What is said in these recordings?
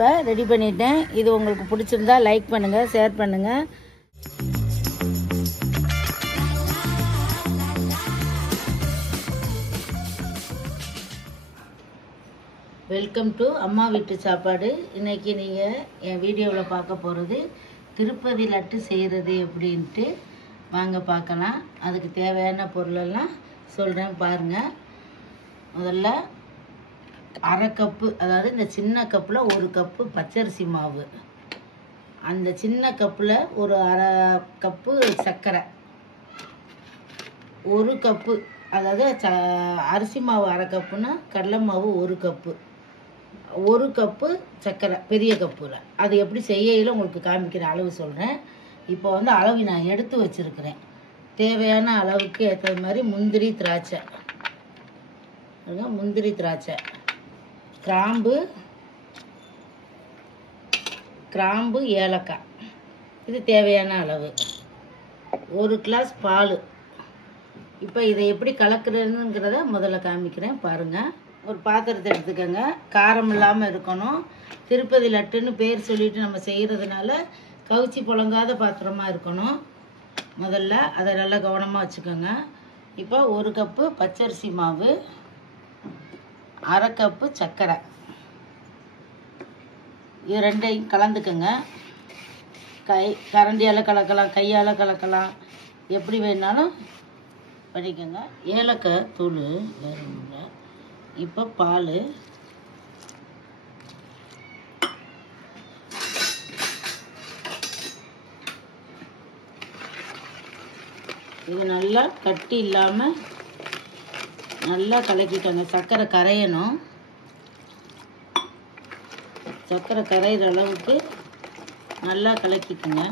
இப்போ ரெடி பண்ணிட்டேன். இது உங்களுக்கு பிடிச்சிருந்தா லைக் பண்ணுங்கள், ஷேர் பண்ணுங்கள். வெல்கம் டு அம்மா வீட்டு சாப்பாடு. இன்றைக்கி நீங்கள் என் வீடியோவில் பார்க்க போகிறது திருப்பதி லட்டு செய்கிறது எப்படின்ட்டு வாங்க பார்க்கலாம். அதுக்கு தேவையான பொருளெல்லாம் சொல்கிறேன் பாருங்கள். முதல்ல அரை கப்பு, அதாவது இந்த சின்ன கப்பில் ஒரு கப்பு பச்சரிசி மாவு, அந்த சின்ன கப்பில் ஒரு அரை கப்பு சர்க்கரை, ஒரு கப்பு, அதாவது அரிசி மாவு அரை கப்புனா கடலை மாவு ஒரு கப்பு, ஒரு கப்பு சர்க்கரை பெரிய கப்பில். அது எப்படி செய்யல உங்களுக்கு காமிக்கிற அளவு சொல்கிறேன். இப்போ வந்து அளவு நான் எடுத்து வச்சுருக்கிறேன். தேவையான அளவுக்கு ஏற்ற மாதிரி முந்திரி திராட்சை, முந்திரி திராட்சை, கிராம்பு ஏலக்காய், இது தேவையான அளவு, ஒரு கிளாஸ் பால். இப்போ இதை எப்படி கலக்கிறதுங்கிறத முதல்ல காமிக்கிறேன் பாருங்கள். ஒரு பாத்திரத்தை எடுத்துக்கோங்க. காரம் இல்லாமல் இருக்கணும். திருப்பதி லட்டுன்னு பேர் சொல்லிட்டு நம்ம செய்கிறதுனால கவுச்சி புழங்காத பாத்திரமாக இருக்கணும். முதல்ல அதை நல்லா கவனமாக வச்சுக்கோங்க. இப்போ ஒரு கப்பு பச்சரிசி மாவு, அரை கப்பு சர்க்கரை, இது ரெண்டையும் கலந்துக்கோங்க. கரண்டியால் கலக்கலாம், கையால் கலக்கலாம், எப்படி வேணாலும் பண்ணிக்கோங்க. ஏலக்காய் தூள் வேறு ஒன்றும். இப்போ பால், இது நல்லா கட்டி இல்லாமல் நல்லா கலக்கிக்கோங்க. சர்க்கரை கரையணும். சர்க்கரை கரையிற அளவுக்கு நல்லா கலக்கிக்கோங்க.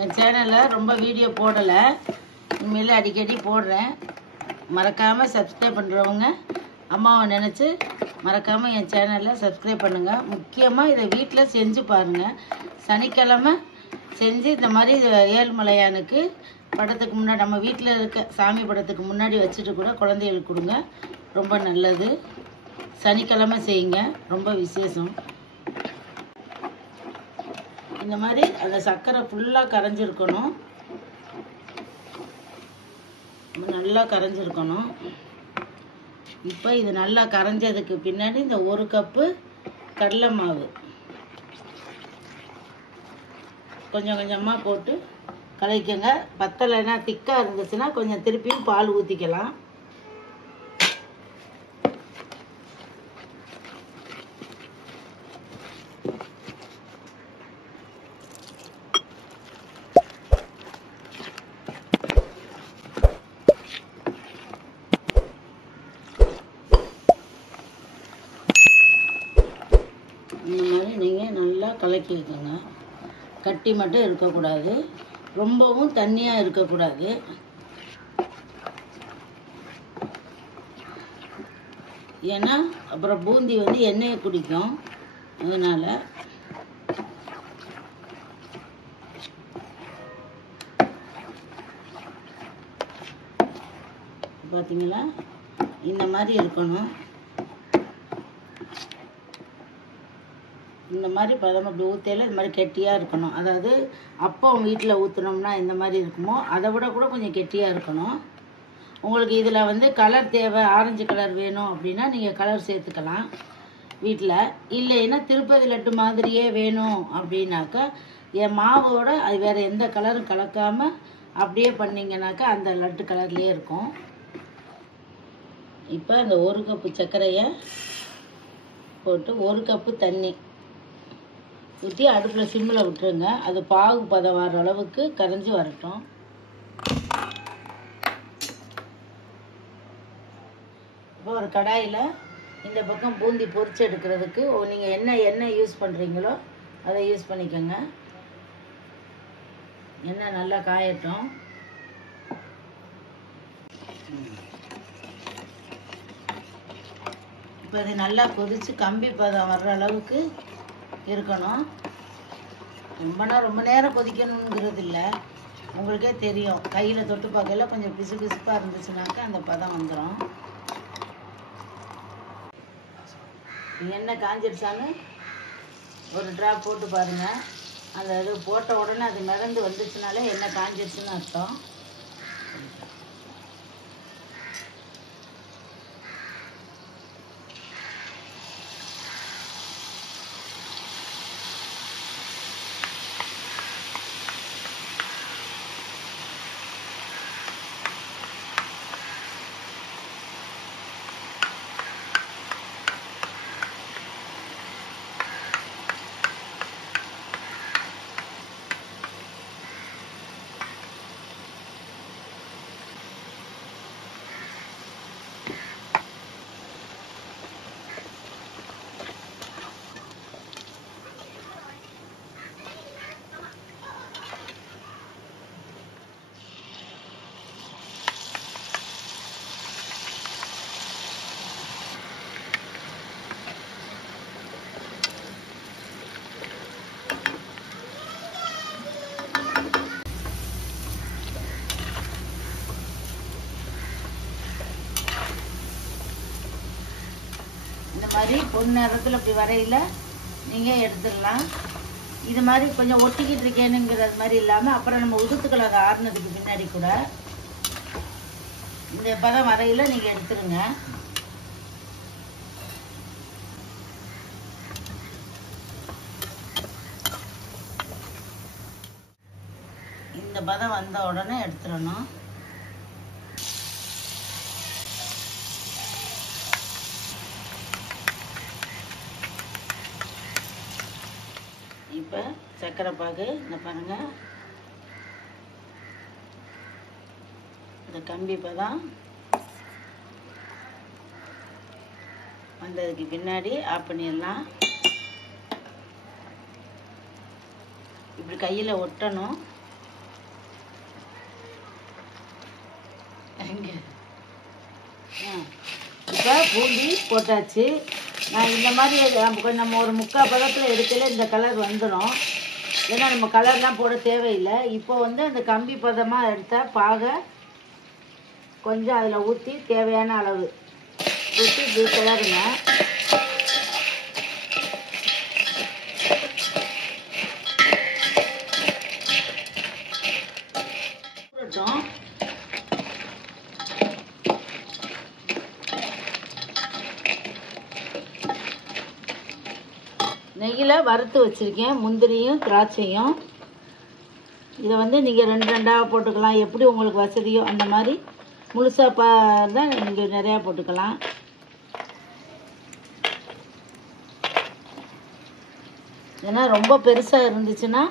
என் சேனலில் ரொம்ப வீடியோ போடலை, இனிமேல் அடிக்கடி போடுறேன். மறக்காமல் சப்ஸ்கிரைப் பண்ணுறவங்க அம்மாவை நினச்சி மறக்காமல் என் சேனலில் சப்ஸ்கிரைப் பண்ணுங்கள். முக்கியமாக இதை வீட்டில் செஞ்சு பாருங்கள். சனிக்கிழமை செஞ்சு இந்த மாதிரி ஏழுமலையானுக்கு படத்துக்கு முன்னாடி, நம்ம வீட்டில் இருக்க சாமி படத்துக்கு முன்னாடி வச்சுட்டு கூட குழந்தைகளுக்கு கொடுங்க, ரொம்ப நல்லது. சனிக்கிழமை செய்யுங்க, ரொம்ப விசேஷம். இந்த மாதிரி அந்த சர்க்கரை ஃபுல்லாக கரைஞ்சிருக்கணும், நல்லா கரைஞ்சிருக்கணும். இப்போ இது நல்லா கரைஞ்சதுக்கு பின்னாடி இந்த ஒரு கப்பு கடலை மாவு கொஞ்சம் கொஞ்சமாக போட்டு கலக்கிக்கங்க. பத்தலைன்னா திக்காக இருந்துச்சுன்னா கொஞ்சம் திருப்பியும் பால் ஊற்றிக்கலாம். இந்த மாதிரி நீங்கள் நல்லா கலக்கி வைக்கோங்க. கட்டி மட்டும் இருக்கக்கூடாது, ரொம்பவும் தண்ணியாக இருக்கக்கூடாது. ஏன்னா அப்புறம் பூந்தி வந்து எண்ணெயை குடிக்கும். அதனால் பார்த்தீங்களா, இந்த மாதிரி இருக்கணும். இந்த மாதிரி பதம் அப்படி ஊற்றையில் இந்த மாதிரி கெட்டியாக இருக்கணும். அதாவது அப்போ வீட்டில் ஊற்றுனோம்னா இந்த மாதிரி இருக்குமோ அதை விட கூட கொஞ்சம் கெட்டியாக இருக்கணும். உங்களுக்கு இதில் வந்து கலர் தேவை, ஆரஞ்சு கலர் வேணும் அப்படின்னா நீங்கள் கலர் சேர்த்துக்கலாம் வீட்டில். இல்லைன்னா திருப்பதி லட்டு மாதிரியே வேணும் அப்படின்னாக்கா என் மாவோட அது வேறு எந்த கலரும் கலக்காமல் அப்படியே பண்ணிங்கனாக்கா அந்த லட்டு கலர்லேயே இருக்கும். இப்போ அந்த ஒரு கப்பு சர்க்கரையை போட்டு ஒரு கப்பு தண்ணி ஊற்றி அடுப்பில் சிம்மில் விட்டுருங்க. அது பாகு பதம் வர அளவுக்கு கரைஞ்சி வரட்டும். இப்போ ஒரு கடாயில் இந்த பக்கம் பூந்தி பொரிச்சு எடுக்கிறதுக்கு நீங்கள் என்ன எண்ணெய் யூஸ் பண்ணுறீங்களோ அதை யூஸ் பண்ணிக்கோங்க. எண்ணெய் நல்லா காயட்டும். இப்போ இது நல்லா கொதித்து கம்பி பதம் வர்ற அளவுக்கு இருக்கணும். ரொம்ப நேரம் கொதிக்கணுங்கிறது இல்லை, உங்களுக்கே தெரியும், கையில் தொட்டு பார்க்கல கொஞ்சம் பிசு பிசுப்பாக இருந்துச்சுனாக்கா அந்த பதம் வந்துடும். எண்ணெய் காஞ்சிடுச்சான்னு ஒரு ட்ராப் போட்டு பாருங்கள். அந்த இது போட்ட உடனே அது மிதந்து வந்துச்சுனாலே எண்ணெய் காஞ்சிடுச்சுன்னு அர்த்தம். இந்த மாதிரி பொன் நேரத்தில் இப்படி வரையில் நீங்கள் எடுத்துடலாம். இது மாதிரி கொஞ்சம் ஒட்டிக்கிட்டு இருக்கேனுங்கிறது மாதிரி இல்லாமல் அப்புறம் நம்ம உதுத்துக்கலாம். அதை ஆறுனதுக்கு பின்னாடி கூட இந்த பதம் வரையில் நீங்கள் எடுத்துருங்க. இந்த பதம் வந்த உடனே எடுத்துடணும். இப்போ சர்க்கரை பாகு இந்த பாருங்கள், இந்த கம்பி பதம் வந்ததுக்கு பின்னாடி ஆஃப் பண்ணிடலாம். இப்படி கையில் ஒட்டணும். இப்போ பூந்தி போட்டாச்சு. நான் இந்த மாதிரி நம்ம ஒரு முக்கால் பதத்தில் எடுக்கல இந்த கலர் வந்துடும். ஏன்னா நம்ம கலர்லாம் போட தேவையில்லை. இப்போ வந்து அந்த கம்பி பதமாக எடுத்த பாகை கொஞ்சம் அதில் ஊற்றி தேவையான அளவு ஊற்றி இப்படி கிளறுங்க. நெய்யில் வறுத்து வச்சுருக்கேன் முந்திரியும் திராட்சையும். இதை வந்து நீங்கள் 2 போட்டுக்கலாம், எப்படி உங்களுக்கு வசதியோ அந்த மாதிரி. முழுசாக தான் நீங்கள் நிறையா போட்டுக்கலாம். ஏன்னா ரொம்ப பெருசாக இருந்துச்சுன்னா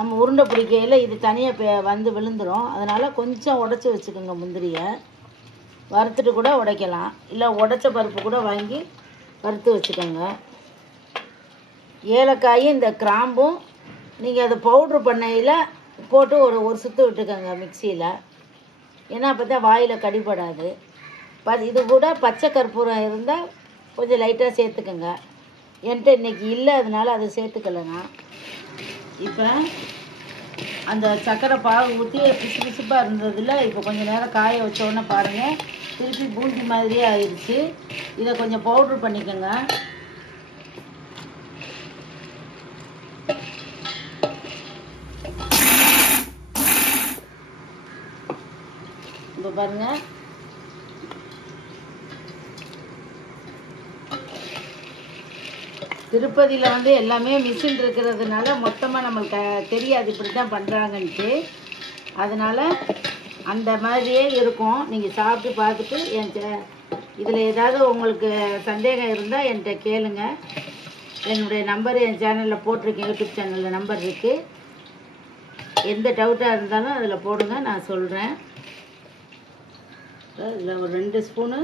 நம்ம உருண்டை பிடிக்கையில் இது தனியாக வந்து விழுந்துடும். அதனால் கொஞ்சம் உடச்சி வச்சுக்கோங்க. முந்திரியை வறுத்துட்டு கூட உடைக்கலாம், இல்லை உடைச்ச பருப்பு கூட வாங்கி வறுத்து வச்சுக்கோங்க. ஏலக்காயும் இந்த கிராம்பும் நீங்கள் அதை பவுட்ரு பண்ணையில் போட்டு ஒரு சுற்று விட்டுக்கோங்க மிக்சியில். ஏன்னா அப்போ தான் வாயில் கடிபடாது. இது கூட பச்சை கற்பூரம் இருந்தால் கொஞ்சம் லைட்டாக சேர்த்துக்கோங்க. என்கிட்ட இன்றைக்கி இல்லை, அதனால் அதை சேர்த்துக்கலைங்க. இப்போ அந்த சர்க்கரை பாகு ஊற்றி பிசு பிசுப்பாக இருந்ததில்ல, இப்போ கொஞ்சம் நேரம் காய வச்சோன்னே பாருங்கள் திருப்பி பூந்தி மாதிரியே ஆயிடுச்சு. இதை கொஞ்சம் பவுட்ரு பண்ணிக்கோங்க. இப்போ பாருங்கள் திருப்பதியில் வந்து எல்லாமே மிஷின் இருக்கிறதுனால மொத்தமாக நம்மளுக்கு தெரியாது இப்படி தான் பண்ணுறாங்கன்ட்டு. அதனால் அந்த மாதிரியே இருக்கும். நீங்கள் சாப்பிட்டு பார்த்துட்டு இதில் ஏதாவது உங்களுக்கு சந்தேகம் இருந்தால் என்கிட்ட கேளுங்க. என்னுடைய நம்பர் என் சேனலில் போட்டிருக்கேன், யூடியூப் சேனலில் நம்பர் இருக்குது. எந்த டவுட்டாக இருந்தாலும் அதில் போடுங்க, நான் சொல்கிறேன். இதில் ஒரு 2 ஸ்பூனு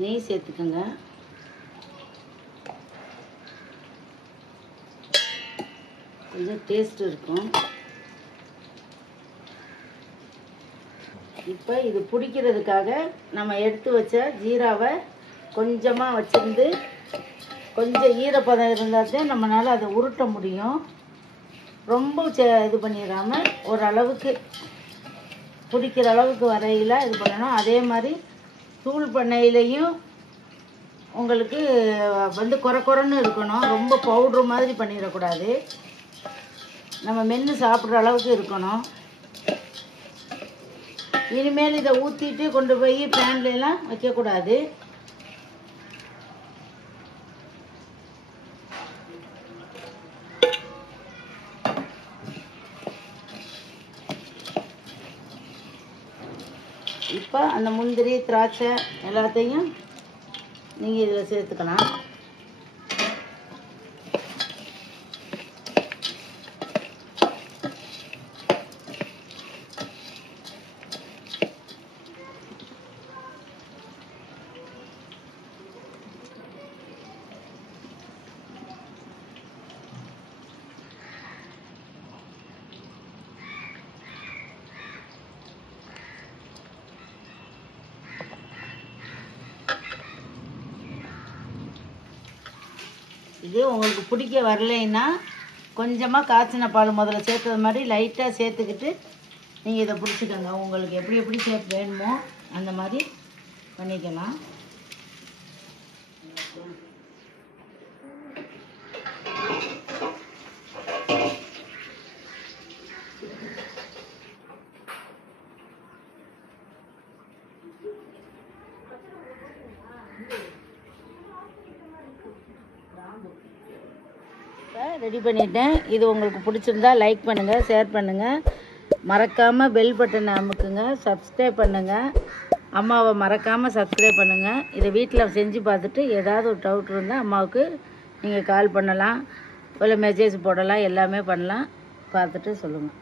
நெய் சேர்த்துக்கோங்க. கொஞ்சம் டேஸ்ட் இருக்கும். இப்போ இது பிடிக்கிறதுக்காக நம்ம எடுத்து வச்ச ஜீராவை கொஞ்சமாக வச்சுருந்து கொஞ்சம் ஈரப்பதம் இருந்தால் தான் நம்மளால் அதை உருட்ட முடியும். ரொம்ப இது பண்ணிடாமல் ஓரளவுக்கு பிடிக்கிற அளவுக்கு வரையில் இது பண்ணணும். அதே மாதிரி தூள் பண்ணையிலையும் உங்களுக்கு வந்து குறைன்னு இருக்கணும். ரொம்ப பவுட்ரு மாதிரி பண்ணிடக்கூடாது. நம்ம மென்று சாப்பிட்ற அளவுக்கு இருக்கணும். இனிமேல் இதை ஊற்றிட்டு கொண்டு போய் பேன்லாம் வைக்கக்கூடாது. இப்போ அந்த முந்திரி திராட்சை எல்லாத்தையும் நீங்கள் இதில் சேர்த்துக்கலாம். இது உங்களுக்கு பிடிக்க வரலைன்னா கொஞ்சமாக காய்ச்சின பால் முதல்ல சேர்த்தது மாதிரி லைட்டாக சேர்த்துக்கிட்டு நீங்கள் இதை பிடிச்சிக்கோங்க. உங்களுக்கு எப்படி ஷேப் வேணுமோ அந்த மாதிரி பண்ணிக்கலாம். ரெடி பண்ணிட்டேன். இது உங்களுக்கு பிடிச்சிருந்தா லைக் பண்ணுங்கள், ஷேர் பண்ணுங்கள், மறக்காமல் பெல் பட்டனை அமுக்குங்க, சப்ஸ்கிரைப் பண்ணுங்கள். அம்மாவை மறக்காமல் சப்ஸ்கிரைப் பண்ணுங்கள். இதை வீட்டில் செஞ்சு பார்த்துட்டு ஏதாவது ஒரு டவுட் இருந்தால் அம்மாவுக்கு நீங்கள் கால் பண்ணலாம், இல்லை மெசேஜ் போடலாம், எல்லாமே பண்ணலாம். பார்த்துட்டு சொல்லுங்கள்.